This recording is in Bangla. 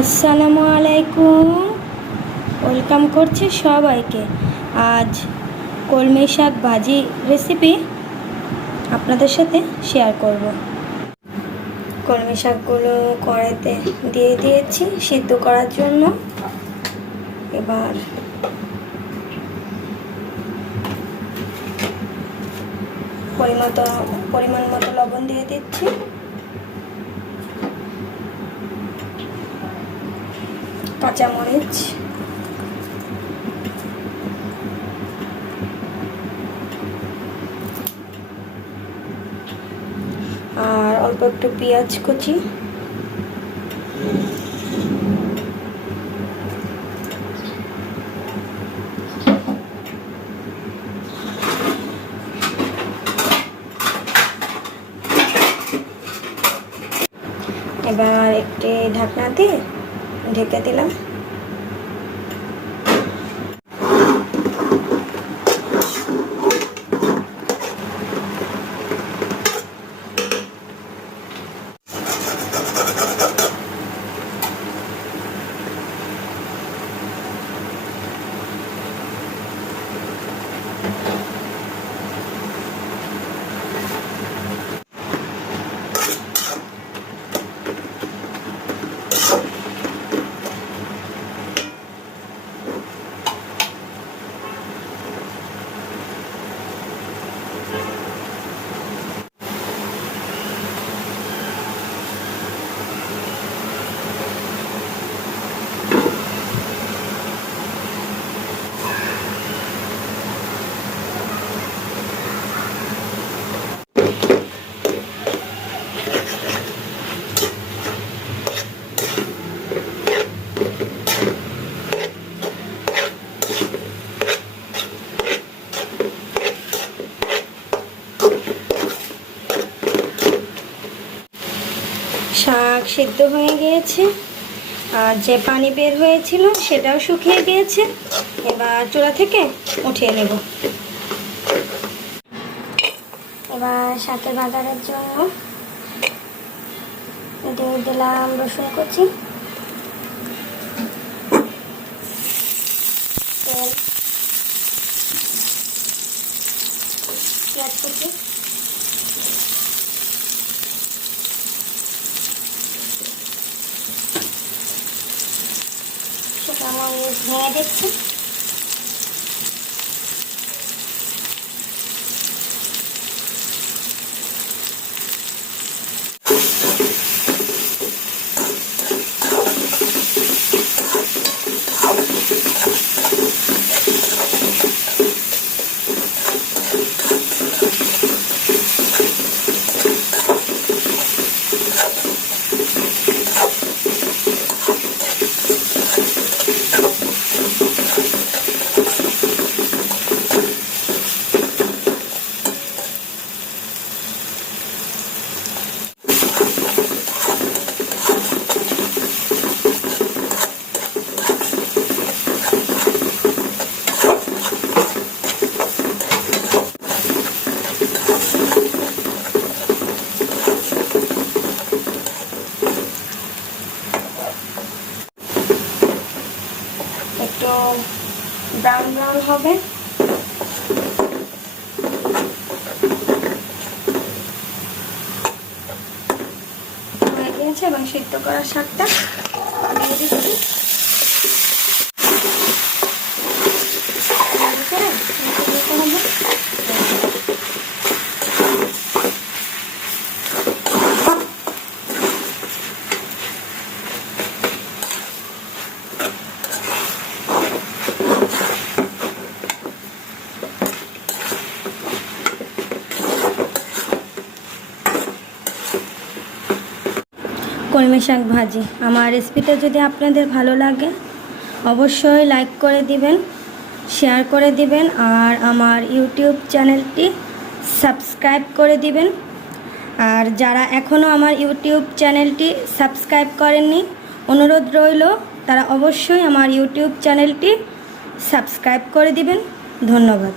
আসসালামু আলাইকুম, ওয়েলকাম করছি সবাইকে। আজ কলমি শাক ভাজি রেসিপি আপনাদের সাথে শেয়ার করব। কলমি শাকগুলো কড়াইতে দিয়ে দিয়েছি সিদ্ধ করার জন্য। এবার পরিমাণ মতো লবণ দিয়ে দিচ্ছি। কাঁচামরিচ, আর অল্প একটু পেঁয়াজ কুচি, এবার একটি ঢাকনা দিয়ে ঢেকে দিলাম। শাক সিদ্ধ হয়ে গিয়েছে, আর যে পানি বের হয়েছিল সেটাও শুকিয়ে গিয়েছে। এবার চুলা থেকে উঠিয়ে নেব। এবার শাকে বাগারের জন্য দিয়ে দিলাম রসুন কুচি, তেল, পেঁয়াজ কুচি, মরিচ ভেঙে দিচ্ছি। একটু ব্রাউন ব্রাউন হবে। হয়ে গিয়েছে এবং সিদ্ধ করা শাকটা দিয়ে দিচ্ছি। কলমি শাক ভাজি আমার রেসিপিটা যদি আপনাদের ভালো লাগে অবশ্যই লাইক করে দিবেন, শেয়ার করে দিবেন, আর আমার ইউটিউব চ্যানেলটি সাবস্ক্রাইব করে দিবেন। আর যারা এখনও আমার ইউটিউব চ্যানেলটি সাবস্ক্রাইব করেননি, অনুরোধ রইল তারা অবশ্যই আমার ইউটিউব চ্যানেলটি সাবস্ক্রাইব করে দিবেন। ধন্যবাদ।